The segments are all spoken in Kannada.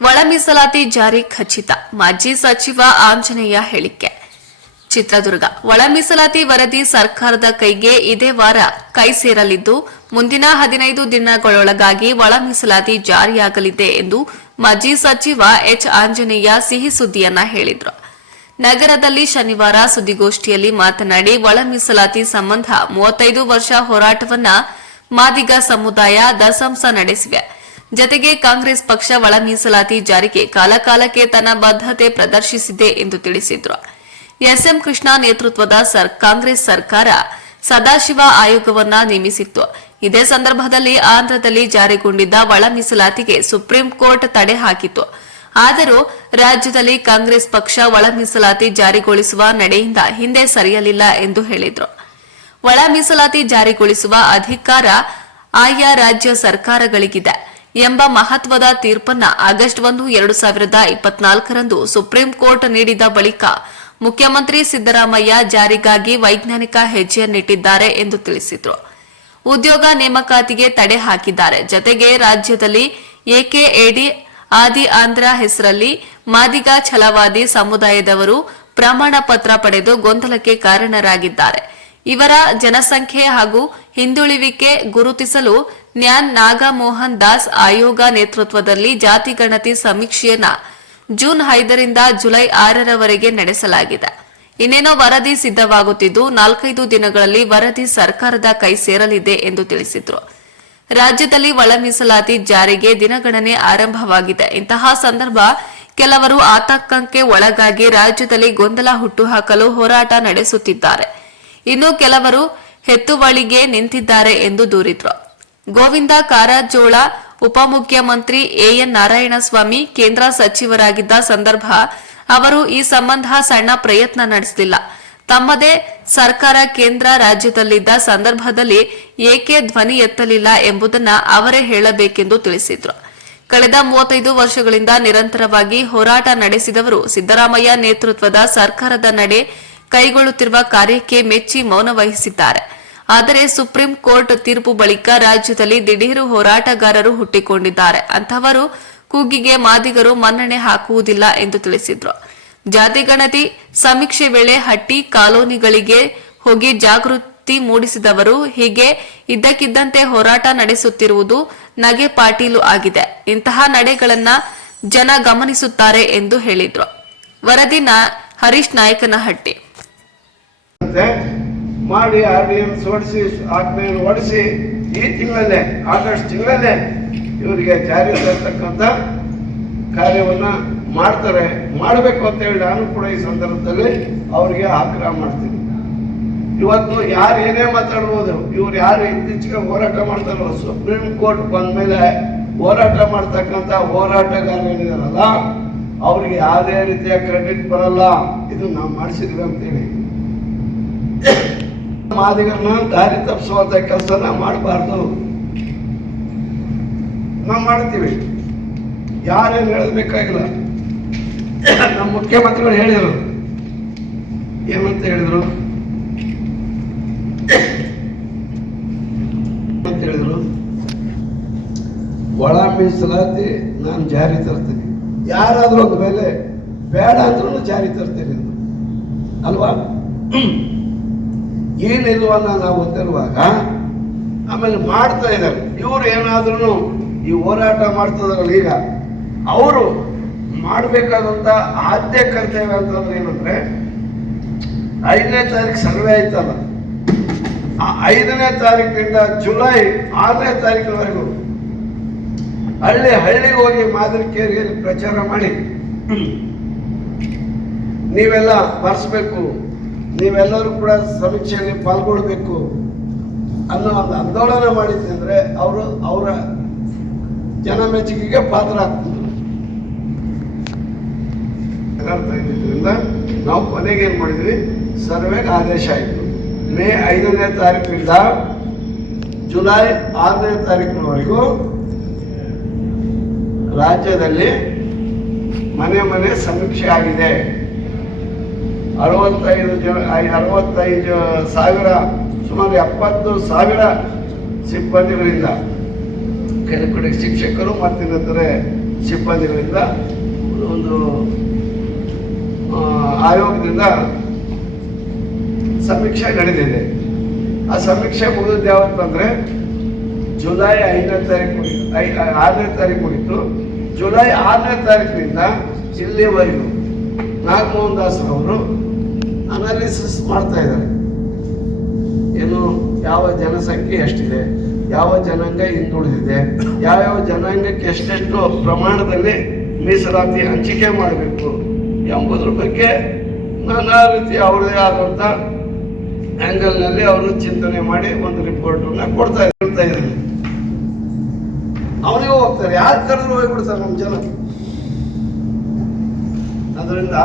ಒಳ ಮೀಸಲಾತಿ ಜಾರಿ ಖಚಿತ. ಮಾಜಿ ಸಚಿವ ಆಂಜನೇಯ ಹೇಳಿಕೆ. ಚಿತ್ರದುರ್ಗ. ಒಳ ಮೀಸಲಾತಿ ವರದಿ ಸರ್ಕಾರದ ಕೈಗೆ ಇದೇ ವಾರ ಕೈ ಸೇರಲಿದ್ದು, ಮುಂದಿನ ಹದಿನೈದು ದಿನಗಳೊಳಗಾಗಿ ಒಳ ಮೀಸಲಾತಿ ಜಾರಿಯಾಗಲಿದೆ ಎಂದು ಮಾಜಿ ಸಚಿವ ಎಚ್ ಆಂಜನೇಯ ಸಿಹಿ ಸುದ್ದಿಯನ್ನ ಹೇಳಿದ್ರು. ನಗರದಲ್ಲಿ ಶನಿವಾರ ಸುದ್ದಿಗೋಷ್ಠಿಯಲ್ಲಿ ಮಾತನಾಡಿ, ಒಳ ಮೀಸಲಾತಿ ಸಂಬಂಧ ಮೂವತ್ತೈದು ವರ್ಷ ಹೋರಾಟವನ್ನ ಮಾದಿಗ ಸಮುದಾಯ ದಸಂಸ ನಡೆಸಿವೆ. ಜತೆಗೆ ಕಾಂಗ್ರೆಸ್ ಪಕ್ಷ ಒಳ ಮೀಸಲಾತಿ ಜಾರಿಗೆ ಕಾಲಕಾಲಕ್ಕೆ ತನ್ನ ಬದ್ಧತೆ ಪ್ರದರ್ಶಿಸಿದೆ ಎಂದು ತಿಳಿಸಿದ್ರು. ಎಸ್ಎಂ ಕೃಷ್ಣ ನೇತೃತ್ವದ ಕಾಂಗ್ರೆಸ್ ಸರ್ಕಾರ ಸದಾಶಿವ ಆಯೋಗವನ್ನ ನೇಮಿಸಿತ್ತು. ಇದೇ ಸಂದರ್ಭದಲ್ಲಿ ಆಂಧ್ರದಲ್ಲಿ ಜಾರಿಗೊಂಡಿದ್ದ ಒಳ ಮೀಸಲಾತಿಗೆ ಸುಪ್ರೀಂ ಕೋರ್ಟ್ ತಡೆ ಹಾಕಿತ್ತು. ಆದರೂ ರಾಜ್ಯದಲ್ಲಿ ಕಾಂಗ್ರೆಸ್ ಪಕ್ಷ ಒಳ ಮೀಸಲಾತಿ ಜಾರಿಗೊಳಿಸುವ ನಡೆಯಿಂದ ಹಿಂದೆ ಸರಿಯಲಿಲ್ಲ ಎಂದು ಹೇಳಿದ್ರು. ಒಳ ಮೀಸಲಾತಿ ಜಾರಿಗೊಳಿಸುವ ಅಧಿಕಾರ ಆಯಾ ರಾಜ್ಯ ಸರ್ಕಾರಗಳಿಗಿದೆ. ಎಂಬ ಮಹತ್ವದ ತೀರ್ಪನ್ನ ಆಗಸ್ಟ್ ಒಂದು ಎರಡು ಸಾವಿರದ ಇಪ್ಪತ್ನಾಲ್ಕರಂದು ಸುಪ್ರೀಂ ಕೋರ್ಟ್ ನೀಡಿದ ಬಳಿಕ ಮುಖ್ಯಮಂತ್ರಿ ಸಿದ್ದರಾಮಯ್ಯ ಜಾರಿಗಾಗಿ ವೈಜ್ಞಾನಿಕ ಹೆಜ್ಜೆಯನ್ನಿಟ್ಟಿದ್ದಾರೆ ಎಂದು ತಿಳಿಸಿದರು. ಉದ್ಯೋಗ ನೇಮಕಾತಿಗೆ ತಡೆ ಹಾಕಿದ್ದಾರೆ. ಜತೆಗೆ ರಾಜ್ಯದಲ್ಲಿ ಎಕೆಎಡಿ ಆದಿ ಆಂಧ್ರ ಹೆಸರಲ್ಲಿ ಮಾದಿಗ ಛಲವಾದಿ ಸಮುದಾಯದವರು ಪ್ರಮಾಣ ಪತ್ರ ಪಡೆದು ಗೊಂದಲಕ್ಕೆ ಕಾರಣರಾಗಿದ್ದಾರೆ. ಇವರ ಜನಸಂಖ್ಯೆ ಹಾಗೂ ಹಿಂದುಳಿವಿಕೆ ಗುರುತಿಸಲು ನ್ಯಾನ್ ನಾಗಮೋಹನ್ ದಾಸ್ ಆಯೋಗ ನೇತೃತ್ವದಲ್ಲಿ ಜಾತಿ ಗಣತಿ ಸಮೀಕ್ಷೆಯನ್ನ ಜೂನ್ ಐದರಿಂದ ಜುಲೈ ಆರರವರೆಗೆ ನಡೆಸಲಾಗಿದೆ. ಇನ್ನೇನೋ ವರದಿ ಸಿದ್ಧವಾಗುತ್ತಿದ್ದು ನಾಲ್ಕೈದು ದಿನಗಳಲ್ಲಿ ವರದಿ ಸರ್ಕಾರದ ಕೈ ಸೇರಲಿದೆ ಎಂದು ತಿಳಿಸಿದರು. ರಾಜ್ಯದಲ್ಲಿ ಒಳ ಮೀಸಲಾತಿ ಜಾರಿಗೆ ದಿನಗಣನೆ ಆರಂಭವಾಗಿದೆ. ಇಂತಹ ಸಂದರ್ಭ ಕೆಲವರು ಆತಂಕಕ್ಕೆ ಒಳಗಾಗಿ ರಾಜ್ಯದಲ್ಲಿ ಗೊಂದಲ ಹುಟ್ಟುಹಾಕಲು ಹೋರಾಟ ನಡೆಸುತ್ತಿದ್ದಾರೆ. ಇನ್ನು ಕೆಲವರು ಹೆತ್ತುವಳಿಗೆ ನಿಂತಿದ್ದಾರೆ ಎಂದು ದೂರಿದ್ರು. ಗೋವಿಂದ ಕಾರಜೋಳ, ಉಪಮುಖ್ಯಮಂತ್ರಿ ಎಎನ್ ನಾರಾಯಣಸ್ವಾಮಿ, ಕೇಂದ್ರ ಸಚಿವರಾಗಿದ್ದ ಸಂದರ್ಭ ಅವರು ಈ ಸಂಬಂಧ ಸಣ್ಣ ಪ್ರಯತ್ನ ನಡೆಸಲಿಲ್ಲ. ತಮ್ಮದೇ ಸರ್ಕಾರ ಕೇಂದ್ರ ರಾಜ್ಯದಲ್ಲಿದ್ದ ಸಂದರ್ಭದಲ್ಲಿ ಏಕೆ ಧ್ವನಿ ಎತ್ತಲಿಲ್ಲ ಎಂಬುದನ್ನ ಅವರೇ ಹೇಳಬೇಕೆಂದು ತಿಳಿಸಿದ್ರು. ಕಳೆದ ಮೂವತ್ತೈದು ವರ್ಷಗಳಿಂದ ನಿರಂತರವಾಗಿ ಹೋರಾಟ ನಡೆಸಿದವರು ಸಿದ್ದರಾಮಯ್ಯ ನೇತೃತ್ವದ ಸರ್ಕಾರದ ನಡೆ ಕೈಗೊಳ್ಳುತ್ತಿರುವ ಕಾರ್ಯಕ್ಕೆ ಮೆಚ್ಚಿ ಮೌನ ವಹಿಸಿದ್ದಾರೆ. ಆದರೆ ಸುಪ್ರೀಂ ಕೋರ್ಟ್ ತೀರ್ಪು ಬಳಿಕ ರಾಜ್ಯದಲ್ಲಿ ದಿಢೀರು ಹೋರಾಟಗಾರರು ಹುಟ್ಟಿಕೊಂಡಿದ್ದಾರೆ. ಅಂತಹವರು ಕೂಗಿಗೆ ಮಾದಿಗರು ಮನ್ನಣೆ ಹಾಕುವುದಿಲ್ಲ ಎಂದು ತಿಳಿಸಿದರು. ಜಾತಿ ಗಣತಿ, ಸಮೀಕ್ಷೆ ವೇಳೆ ಹಟ್ಟಿ ಕಾಲೋನಿಗಳಿಗೆ ಹೋಗಿ ಜಾಗೃತಿ ಮೂಡಿಸಿದವರು ಹೀಗೆ ಇದ್ದಕ್ಕಿದ್ದಂತೆ ಹೋರಾಟ ನಡೆಸುತ್ತಿರುವುದು ನಗೆ ಪಾಟೀಲು ಆಗಿದೆ. ಇಂತಹ ನಡೆಗಳನ್ನ ಜನ ಗಮನಿಸುತ್ತಾರೆ ಎಂದು ಹೇಳಿದ್ರು. ವರದಿ ಹರೀಶ್ ನಾಯಕನಹಟ್ಟಿ. ಅಂತೆ ಮಾಡಿ ಆರ್ ಡಿ ಎಂ ಓಡಿಸಿ ಆಜ್ಞೆಯನ್ನು ಓಡಿಸಿ ಈ ತಿಂಗಳಲ್ಲೇ, ಆಗಸ್ಟ್ ತಿಂಗಳಲ್ಲೇ ಇವರಿಗೆ ಜಾರಿ ತರ್ತಕ್ಕಂಥ ಕಾರ್ಯವನ್ನ ಮಾಡ್ತಾರೆ. ಮಾಡಬೇಕು ಅಂತ ಹೇಳಿ ನಾನು ಕೂಡ ಈ ಸಂದರ್ಭದಲ್ಲಿ ಅವರಿಗೆ ಆಗ್ರಹ ಮಾಡ್ತೀನಿ. ಇವತ್ತು ಯಾರು ಏನೇ ಮಾತಾಡ್ಬೋದು, ಇವ್ರು ಯಾರು ಇತ್ತೀಚೆಗೆ ಹೋರಾಟ ಮಾಡ್ತಾರೋ, ಸುಪ್ರೀಂ ಕೋರ್ಟ್ ಬಂದ ಮೇಲೆ ಹೋರಾಟ ಮಾಡ್ತಕ್ಕಂಥ ಹೋರಾಟಗಾರೇನಿದಾರಲ್ಲ ಅವ್ರಿಗೆ ಯಾವುದೇ ರೀತಿಯ ಕ್ರೆಡಿಟ್ ಬರಲ್ಲ. ಇದು ನಾವು ಮಾಡಿಸಿದ್ವಿ ಅಂತೇಳಿ. ಮಾದಿಗರನ್ನ ದಾರಿ ತಪ್ಪಿಸುವಂತ ಕೆಲಸನ ಮಾಡಬಾರ್ದು. ನಾವು ಮಾಡ್ತೀವಿ. ಯಾರೇನು ಹೇಳಬೇಕಾಗಿಲ್ಲ. ನಮ್ಮ ಮುಖ್ಯಮಂತ್ರಿಗಳು ಹೇಳಿದರು. ಏನಂತ ಹೇಳಿದರು? ಅಂತ ಹೇಳಿದ್ರು? ಒಳ ಮೀಸಲಾತಿ ನಾನು ಜಾರಿ ತರ್ತೀನಿ. ಯಾರಾದರೂ ಒಂದು ಮೇಲೆ ಬೇಡ ಅಂದ್ರೂ ಜಾರಿ ತರ್ತೀನಿ. ಅಲ್ವಾ? ಏನಿಲ್ವನ್ನ ನಾವು ಗೊತ್ತಿರುವಾಗ ಆಮೇಲೆ ಮಾಡ್ತಾ ಇದ್ದಾರೆ. ಇವರು ಏನಾದ್ರೂ ಈ ಹೋರಾಟ ಮಾಡ್ತಿದಾರಲ್ಲ ಈಗ, ಅವರು ಮಾಡಬೇಕಾದಂಥ ಆದ್ಯ ಕರ್ತವ್ಯ ಅಂತಂದ್ರೆ ಏನಂದ್ರೆ ಐದನೇ ತಾರೀಕು ಸರ್ವೆ ಆಯ್ತಲ್ಲ. ಆ ಐದನೇ ತಾರೀಕಿನಿಂದ ಜುಲೈ ಆರನೇ ತಾರೀಕಿನವರೆಗೂ ಹಳ್ಳಿ ಹಳ್ಳಿಗೆ ಹೋಗಿ ಮಾದರಿಕೇರಿಯಲ್ಲಿ ಪ್ರಚಾರ ಮಾಡಿ ನೀವೆಲ್ಲ ಬರ್ಸ್ಬೇಕು. ನೀವೆಲ್ಲರೂ ಕೂಡ ಸಮೀಕ್ಷೆಯಲ್ಲಿ ಪಾಲ್ಗೊಳ್ಬೇಕು ಅನ್ನೋ ಒಂದು ಆಂದೋಲನ ಮಾಡಿದ್ದೆ ಅಂದ್ರೆ ಅವರು ಅವರ ಜನ ಮೆಚ್ಚುಗೆಗೆ ಪಾತ್ರ ಆಗ್ತಿದ್ರು ಇದರಿಂದ ನಾವು ಕೊನೆಗೆ ಏನು ಮಾಡಿದ್ವಿ? ಸರ್ವೆಗೆ ಆದೇಶ ಆಯಿತು. ಮೇ ಐದನೇ ತಾರೀಕಿನಿಂದ ಜುಲೈ ಆರನೇ ತಾರೀಕಿನವರೆಗೂ ರಾಜ್ಯದಲ್ಲಿ ಮನೆ ಮನೆ ಸಮೀಕ್ಷೆ ಆಗಿದೆ. ಅರವತ್ತೈದು ಜನ ಅರವತ್ತೈದು ಸಾವಿರ, ಸುಮಾರು ಎಪ್ಪತ್ತು ಸಾವಿರ ಸಿಬ್ಬಂದಿಗಳಿಂದ ಕೆಲವು ಕಡೆ ಶಿಕ್ಷಕರು ಮತ್ತು ಇನ್ನಿತರೆ ಸಿಬ್ಬಂದಿಗಳಿಂದ ಒಂದು ಆಯೋಗದಿಂದ ಸಮೀಕ್ಷೆ ನಡೆದಿದೆ. ಆ ಸಮೀಕ್ಷೆ ಮುಗಿದ ಯಾವತ್ತಂದರೆ ಜುಲೈ ಐದನೇ ತಾರೀಕು ಐ- ಆರನೇ ತಾರೀಕು ಮುಗಿತು. ಜುಲೈ ಆರನೇ ತಾರೀಕಿನಿಂದ ಇಲ್ಲಿವರೆಗೂ ನಾಗಮೋಹನ್ ದಾಸ್ ಅವರು ಅನಾಲಿಸಿಸ್ ಮಾಡ್ತಾ ಇದ್ದಾರೆ. ಏನು, ಯಾವ ಜನಸಂಖ್ಯೆ ಎಷ್ಟಿದೆ, ಯಾವ ಜನಾಂಗ ಹಿಂದುಳಿದಿದೆ, ಯಾವ್ಯಾವ ಜನಾಂಗಕ್ಕೆ ಎಷ್ಟೆಷ್ಟು ಪ್ರಮಾಣದಲ್ಲಿ ಮೀಸಲಾತಿ ಹಂಚಿಕೆ ಮಾಡಬೇಕು ಎಂಬುದ್ರ ಬಗ್ಗೆ ನಾನಾ ರೀತಿ ಅವರದೇ ಆದಂಥ ಆ್ಯಂಗಲ್ನಲ್ಲಿ ಅವರು ಚಿಂತನೆ ಮಾಡಿ ಒಂದು ರಿಪೋರ್ಟನ್ನು ಕೊಡ್ತಾ ಇರ್ತಾ ಇದ್ದಾರೆ. ಅವನಿಗೂ ಹೋಗ್ತಾರೆ? ಯಾರು ಕರೆದ್ರು ಹೋಗ್ಬಿಡ್ತಾರೆ ನಮ್ಮ ಜನ? ಅದರಿಂದ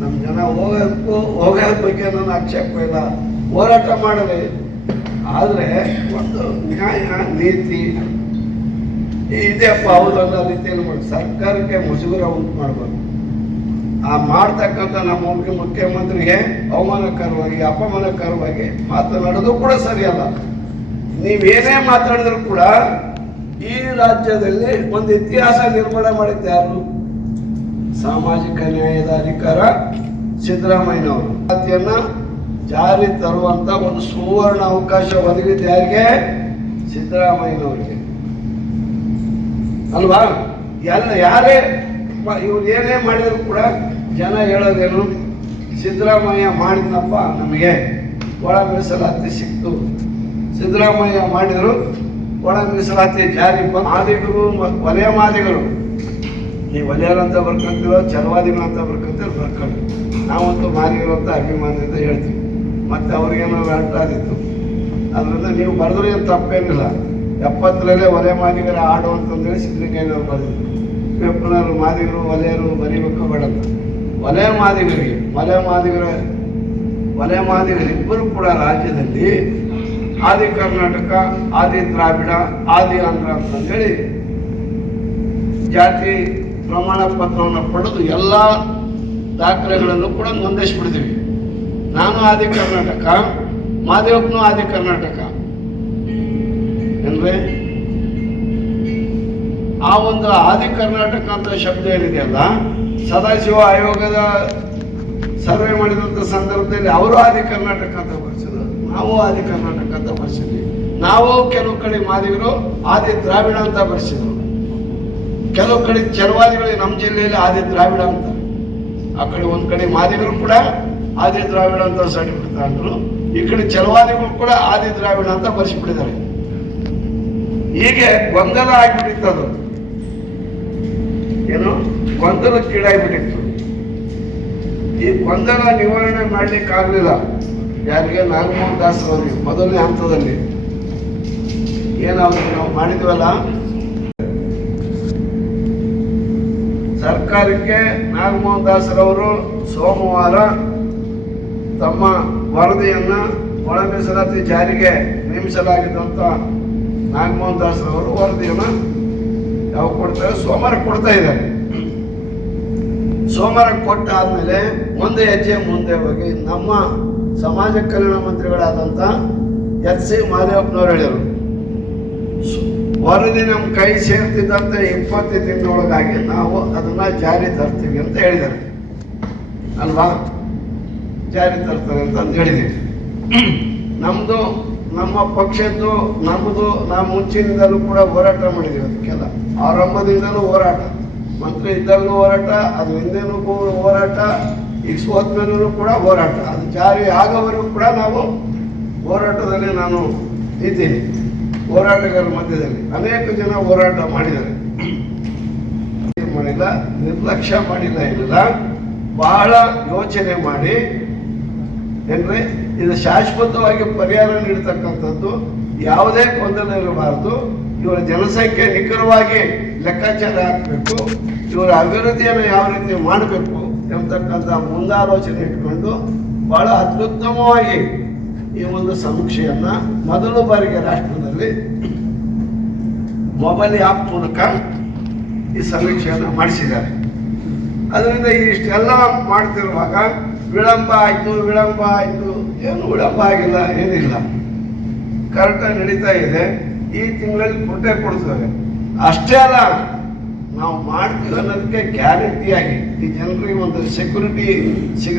ನಮ್ಮ ಜನ ಹೋಗೋದಕ್ಕೂ ಹೋಗೋದ್ರ ಬಗ್ಗೆ ನನ್ನ ಆಕ್ಷೇಪ ಇಲ್ಲ. ಹೋರಾಟ ಮಾಡಲಿ. ಆದರೆ ಒಂದು ನ್ಯಾಯ, ನೀತಿ ಇದೆಯಪ್ಪ ಹೌದಲ್ಲ ರೀತಿಯಲ್ಲಿ ಮಾಡಿ ಸರ್ಕಾರಕ್ಕೆ ಮುಜುಗರ ಉಂಟು ಮಾಡಬಾರ್ದು ಆ ಮಾಡ್ತಕ್ಕಂಥ ನಮ್ಮ ಮುಖ್ಯ ಮುಖ್ಯಮಂತ್ರಿಗೆ ಅವಮಾನಕರವಾಗಿ, ಅಪಮಾನಕರವಾಗಿ ಮಾತನಾಡೋದು ಕೂಡ ಸರಿಯಲ್ಲ. ನೀವೇನೇ ಮಾತಾಡಿದ್ರು ಕೂಡ ಈ ರಾಜ್ಯದಲ್ಲಿ ಒಂದು ಇತಿಹಾಸ ನಿರ್ಮಾಣ ಮಾಡಿದ್ದು ಯಾರು? ಸಾಮಾಜಿಕ ನ್ಯಾಯದ ಅಧಿಕಾರ ಸಿದ್ದರಾಮಯ್ಯನವರು. ಜಾತಿಯನ್ನ ಜಾರಿ ತರುವಂತ ಒಂದು ಸುವರ್ಣ ಅವಕಾಶ ಒದಗಿದೆ ಯಾರಿಗೆ? ಸಿದ್ದರಾಮಯ್ಯನವರಿಗೆ. ಅಲ್ವಾ? ಎಲ್ಲ ಯಾರೇ ಇವ್ರು ಏನೇ ಮಾಡಿದ್ರು ಕೂಡ ಜನ ಹೇಳೋದೇನು? ಸಿದ್ದರಾಮಯ್ಯ ಮಾಡಿದ್ನಪ್ಪ ನಮಗೆ. ಒಳ ಮೀಸಲಾತಿ ಸಿಕ್ತು. ಸಿದ್ದರಾಮಯ್ಯ ಮಾಡಿದ್ರು, ಒಳ ಮೀಸಲಾತಿ ಜಾರಿ ಮಾದಿಗರು ಮನೆಯ ವಲಯ ನೀವು ವಲಯರು ಅಂತ ಬರ್ಕೊಂತೀವೋ ಅಂತ ಬರ್ಕೊಂತೀರೋ ಬರ್ಕೊಂಡು. ನಾವಂತೂ ಮಾದಿಗರು ಅಂತ ಅಭಿಮಾನದಿಂದ ಹೇಳ್ತೀವಿ. ಮತ್ತು ಅವ್ರಿಗೇನೋ ಅಡ್ಡಾದಿತ್ತು ಅದರಿಂದ ನೀವು ಬರೆದ್ರೆ ಏನು ತಪ್ಪೇನಿಲ್ಲ. ಎಪ್ಪತ್ತರಲ್ಲೇ ಒಲೆ ಮಾದಿಗರ ಆಡು ಅಂತಂದೇಳಿ ಸಿದ್ದಲಿಂಗಯ್ಯನವ್ರು ಬರೆದಿದ್ರು ಪೇಪನವರು ಮಾದಿಗರು, ಒಲೆಯರು ಬರೀಬೇಕು ಬೇಡ ಒಲೆ ಮಾದಿಗರಿಗೆ, ಒಲೆ ಮಾದಿಗರ, ಒಲೆ ಮಾದಿಗರಿಬ್ಬರು ಕೂಡ ರಾಜ್ಯದಲ್ಲಿ ಆದಿ ಕರ್ನಾಟಕ, ಆದಿ ದ್ರಾವಿಡ, ಆದಿ ಆಂಧ್ರ ಅಂತಂದೇಳಿ ಜಾತಿ ಪ್ರಮಾಣ ಪತ್ರವನ್ನು ಪಡೆದು ಎಲ್ಲ ದಾಖಲೆಗಳನ್ನು ಕೂಡ ನೋಂದಿಸ್ಬಿಡ್ತೀವಿ ನಾನು ಆದಿ ಕರ್ನಾಟಕ, ಮಾದೇವಪ್ಪನು ಆದಿ ಕರ್ನಾಟಕ. ಅಂದ್ರೆ ಆ ಒಂದು ಆದಿ ಕರ್ನಾಟಕ ಅಂತ ಶಬ್ದ ಏನಿದೆಯಲ್ಲ, ಸದಾಶಿವ ಆಯೋಗದ ಸರ್ವೆ ಮಾಡಿದಂಥ ಸಂದರ್ಭದಲ್ಲಿ ಅವರು ಆದಿ ಕರ್ನಾಟಕ ಅಂತ ಬರ್ಸಿದ್ರು, ನಾವು ಆದಿ ಕರ್ನಾಟಕ ಅಂತ ಬರ್ಸಿದ್ವಿ. ನಾವು ಕೆಲವು ಕಡೆ ಮಾದಿಗರು ಆದಿ ದ್ರಾವಿಡ ಅಂತ ಬರ್ಸಿದ್ರು. ಕೆಲವು ಕಡೆ ಚರವಾದಿಗಳಿಗೆ ನಮ್ಮ ಜಿಲ್ಲೆಯಲ್ಲಿ ಆದಿ ದ್ರಾವಿಡ ಅಂತ. ಆ ಕಡೆ ಒಂದ್ ಕಡೆ ಮಾದಿಗರು ಕೂಡ ಆದಿ ದ್ರಾವಿಡ ಅಂತ ತಗೊಂಡ್ರು ಈ ಕಡೆ ಚಲವಾದಿಗಳು ಕೂಡ ಆದಿ ದ್ರಾವಿಡ ಅಂತ ಬರೆಸಿಬಿಟ್ಟಿದ್ದಾರೆ. ಹೀಗೆ ಗೊಂದಲ ಆಗಿಬಿಟ್ಟಿತ್ತು ಅದು ಏನು ಗೊಂದಲಕ್ಕೀಡಾಗ್ಬಿಟ್ಟಿತ್ತು ಈ ಗೊಂದಲ ನಿವಾರಣೆ ಮಾಡ್ಲಿಕ್ಕೆ ಆಗ್ಲಿಲ್ಲ. ಯಾರಿಗೆ? ನಾಗಮೋಹನ್ ದಾಸ್ ಅವರಿಗೆ. ಮೊದಲನೇ ಹಂತದಲ್ಲಿ. ಏನಾದ್ರು ನಾವು ಮಾಡಿದ್ವಲ್ಲ? ಸರ್ಕಾರಕ್ಕೆ ನಾಗಮೋಹನ್ ದಾಸರವರು ಸೋಮವಾರ ತಮ್ಮ ವರದಿಯನ್ನು ಒಳ ಮೀಸಲಾತಿ ಜಾರಿಗೆ ನೇಮಿಸಲಾಗಿದ್ದಂಥ ನಾಗಮೋಹನ್ ದಾಸರವರು ವರದಿಯನ್ನು ಯಾವ ಕೊಡ್ತಾರೆ? ಸೋಮವಾರ ಕೊಡ್ತಾ ಇದ್ದಾರೆ. ಸೋಮವಾರ ಕೊಟ್ಟ ಆದ್ಮೇಲೆ ಮುಂದೆ ಹೆಜ್ಜೆ ಮುಂದೆ ಹೋಗಿ ನಮ್ಮ ಸಮಾಜ ಕಲ್ಯಾಣ ಮಂತ್ರಿಗಳಾದಂಥ ಎಚ್ ಸಿ ಮಾದೇವಪ್ಪನವರು ಹೇಳಿದರು. ವರದಿ ನಮ್ಮ ಕೈ ಸೇರ್ತಿದ್ದಂತೆ ಇಪ್ಪತ್ತು ದಿನದೊಳಗಾಗಿ ನಾವು ಅದನ್ನ ಜಾರಿ ತರ್ತೀವಿ ಅಂತ ಹೇಳಿದ್ದಾರೆ. ಅಲ್ವಾ? ಜಾರಿ ತರ್ತಾರೆ ಅಂತ ಅಂದ್ ಹೇಳಿದ್ದೀವಿ. ನಮ್ದು, ನಮ್ಮ ಪಕ್ಷದ್ದು ನಮ್ಮದು ನಾವು ಮುಂಚಿನಿಂದಲೂ ಕೂಡ ಹೋರಾಟ ಮಾಡಿದ್ದೀವಿ ಅದಕ್ಕೆಲ್ಲ. ಆರಂಭದಿಂದಲೂ ಹೋರಾಟ. ಮಂತ್ರಿ ಇದ್ದಲ್ಲೂ ಹೋರಾಟ, ಅದು ಹಿಂದೆನೂ ಕೂಡ ಹೋರಾಟ, ಈಗ ಸೋತ್ಮೇಲೂ ಕೂಡ ಹೋರಾಟ. ಅದು ಜಾರಿ ಆಗೋವರೆಗೂ ಕೂಡ ನಾವು ಹೋರಾಟದಲ್ಲಿ ನಾನು ಇದ್ದೀನಿ. ಹೋರಾಟಗಾರರ ಮಧ್ಯದಲ್ಲಿ ಅನೇಕ ಜನ ಹೋರಾಟ ಮಾಡಿದ್ದಾರೆ. ಮಾಡಿಲ್ಲ, ನಿರ್ಲಕ್ಷ್ಯ ಮಾಡಿಲ್ಲ ಏನಿಲ್ಲ ಬಹಳ ಯೋಚನೆ ಮಾಡಿ. ಏನ್ರಿ? ಇದು ಶಾಶ್ವತವಾಗಿ ಪರಿಹಾರ ನೀಡತಕ್ಕಂಥದ್ದು, ಯಾವುದೇ ಗೊಂದಲ ಇರಬಾರದು. ಇವರ ಜನಸಂಖ್ಯೆ ನಿಖರವಾಗಿ ಲೆಕ್ಕಾಚಾರ ಹಾಕಬೇಕು ಇವರ ಅಭಿವೃದ್ಧಿಯನ್ನು ಯಾವ ರೀತಿ ಮಾಡಬೇಕು ಎಂಬತಕ್ಕಂಥ ಮುಂದಾಲೋಚನೆ ಇಟ್ಕೊಂಡು ಬಹಳ ಅತ್ಯುತ್ತಮವಾಗಿ ಈ ಒಂದು ಸಮೀಕ್ಷೆಯನ್ನು ಮೊದಲ ಬಾರಿಗೆ ರಾಷ್ಟ್ರದಲ್ಲಿ ಮೊಬೈಲ್ ಆ್ಯಪ್ ಮೂಲಕ ಈ ಸಮೀಕ್ಷೆಯನ್ನು ಮಾಡಿಸಿದ್ದಾರೆ. ಅದರಿಂದ ಇಷ್ಟೆಲ್ಲ ಮಾಡ್ತಿರುವಾಗ ವಿಳಂಬ ಆಯಿತು ವಿಳಂಬ ಆಯಿತು. ಏನು ವಿಳಂಬ ಆಗಿಲ್ಲ, ಏನಿಲ್ಲ. ಕರೆಕ್ಟಾಗಿ ನಡೀತಾ ಇದೆ. ಈ ತಿಂಗಳಲ್ಲಿ ಕೊಟ್ಟೆ ಕೊಡ್ತೇವೆ. ಅಷ್ಟೇ ಅಲ್ಲ, ನಾವು ಮಾಡ್ತೀವಿ ಅನ್ನೋದಕ್ಕೆ ಗ್ಯಾರಂಟಿಯಾಗಿ ಈ ಜನರಿಗೆ ಒಂದು ಸೆಕ್ಯೂರಿಟಿ ಸಿಗ